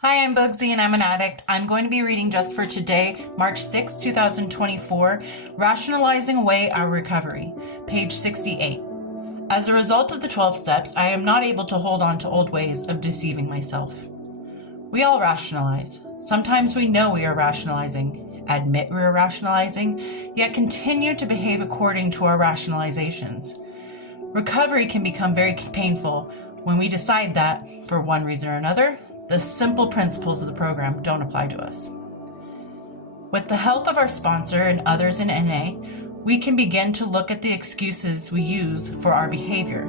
Hi, I'm Bugsy and I'm an addict. I'm going to be reading just for today, March 6, 2024, Rationalizing Away Our Recovery, page 68. As a result of the 12 steps, I am not able to hold on to old ways of deceiving myself. We all rationalize. Sometimes we know we are rationalizing, admit we are rationalizing, yet continue to behave according to our rationalizations. Recovery can become very painful when we decide that, for one reason or another, the simple principles of the program don't apply to us. With the help of our sponsor and others in NA, we can begin to look at the excuses we use for our behavior.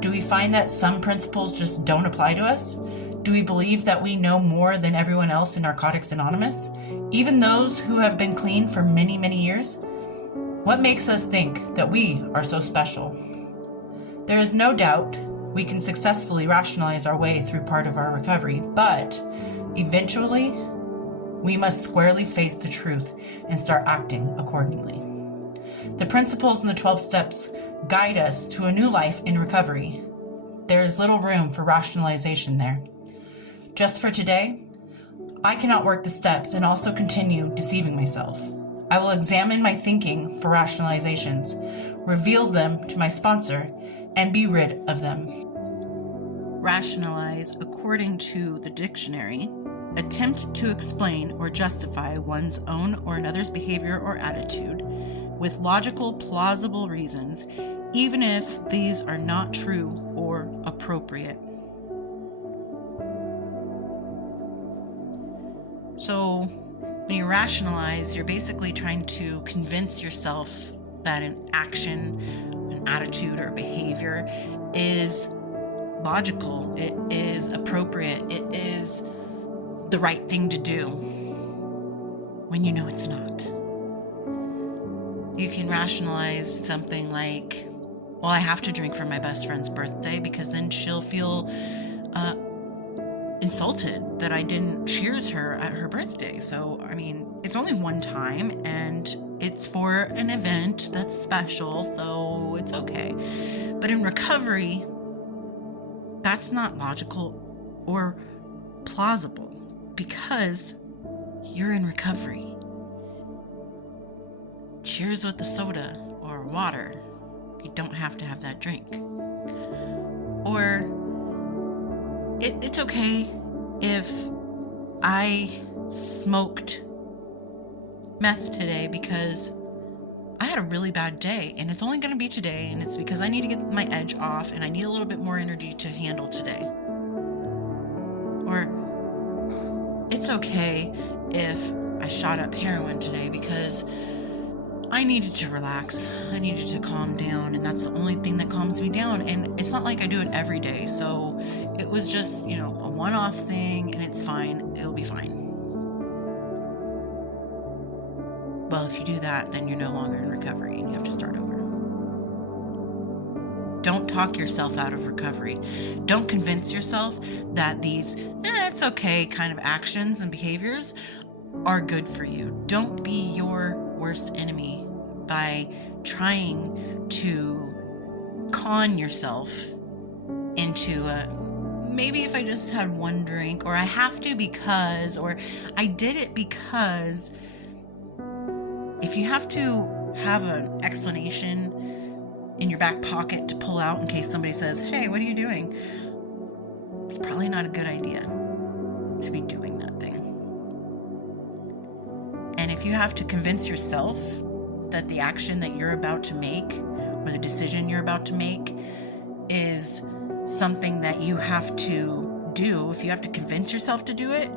Do we find that some principles just don't apply to us? Do we believe that we know more than everyone else in Narcotics Anonymous, even those who have been clean for many, many years? What makes us think that we are so special? There is no doubt we can successfully rationalize our way through part of our recovery, but eventually we must squarely face the truth and start acting accordingly. The principles in the 12 steps guide us to a new life in recovery. There is little room for rationalization there. Just for today, I cannot work the steps and also continue deceiving myself. I will examine my thinking for rationalizations, reveal them to my sponsor, and be rid of them. Rationalize, according to the dictionary, attempt to explain or justify one's own or another's behavior or attitude with logical, plausible reasons, even if these are not true or appropriate. So, when you rationalize, you're basically trying to convince yourself that an action, an attitude, or behavior is logical, it is appropriate, it is the right thing to do, when you know it's not. You can rationalize something like, well, I have to drink for my best friend's birthday because then she'll feel insulted that I didn't cheers her at her birthday. So, I mean, it's only one time and it's for an event that's special, so it's okay. But in recovery, that's not logical or plausible because you're in recovery. Cheers with the soda or water. You don't have to have that drink. Or it's okay if I smoked meth today because I had a really bad day and it's only going to be today, and it's because I need to get my edge off and I need a little bit more energy to handle today. Or it's okay if I shot up heroin today because I needed to relax, I needed to calm down, and that's the only thing that calms me down. And it's not like I do it every day, so it was just, a one-off thing, and it's fine, it'll be fine. Well, if you do that, then you're no longer in recovery and you have to start over. Don't talk yourself out of recovery. Don't convince yourself that these, it's okay kind of actions and behaviors are good for you. Don't be your worst enemy by trying to con yourself into maybe if I just had one drink, or I have to because, or I did it because. If you have to have an explanation in your back pocket to pull out in case somebody says, hey, what are you doing? It's probably not a good idea to be doing that thing. And if you have to convince yourself that the action that you're about to make or the decision you're about to make is something that you have to do, if you have to convince yourself to do it,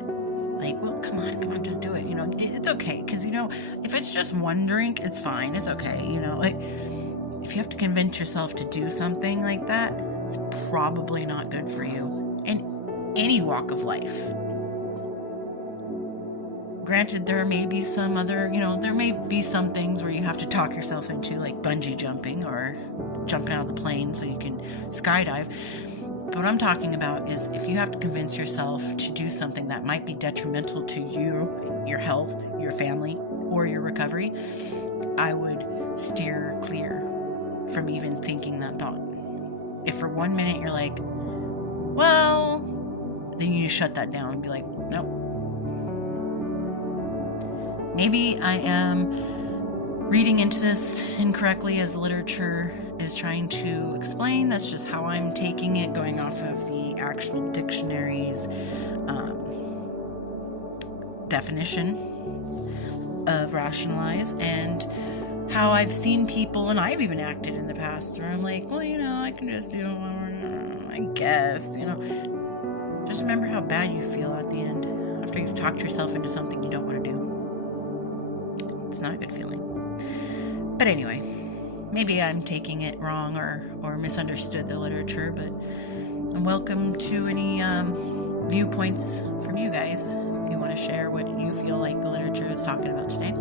like, well, come on, just do it. It's okay. Because, if it's just one drink, it's fine. It's okay. If you have to convince yourself to do something like that, it's probably not good for you in any walk of life. Granted, there may be some other, there may be some things where you have to talk yourself into, like bungee jumping or jumping out of the plane so you can skydive. But what I'm talking about is if you have to convince yourself to do something that might be detrimental to you, your health, your family, or your recovery, I would steer clear from even thinking that thought. If for 1 minute you're like, well, then you shut that down and be like, nope. Maybe I am reading into this incorrectly as the literature is trying to explain. That's just how I'm taking it, going off of the actual dictionary's definition of rationalize, and how I've seen people, and I've even acted in the past, where I'm like, well, I can just do, I guess, Just remember how bad you feel at the end after you've talked yourself into something you don't want to do. It's not a good feeling. But anyway, maybe I'm taking it wrong or misunderstood the literature, but I'm welcome to any viewpoints from you guys if you want to share what you feel like the literature is talking about today.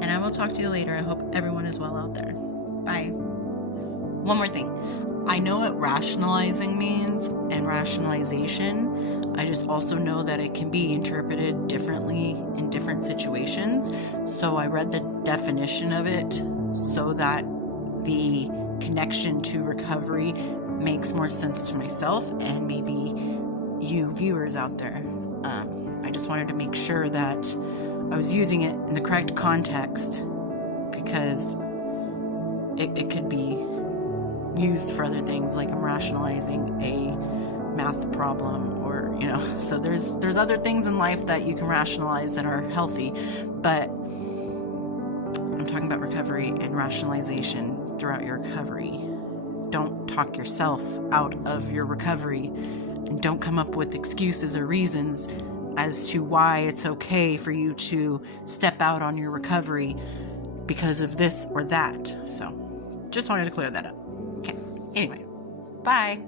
And I will talk to you later. I hope everyone is well out there. Bye. One more thing. I know what rationalizing means and rationalization. I just also know that it can be interpreted differently in different situations. So I read the definition of it so that the connection to recovery makes more sense to myself and maybe you viewers out there. I just wanted to make sure that I was using it in the correct context, because it could be used for other things, like I'm rationalizing a math problem, or so there's other things in life that you can rationalize that are healthy, but I'm talking about recovery and rationalization throughout your recovery. Don't talk yourself out of your recovery, and don't come up with excuses or reasons as to why it's okay for you to step out on your recovery because of this or that. So just wanted to clear that up. Okay, anyway, bye.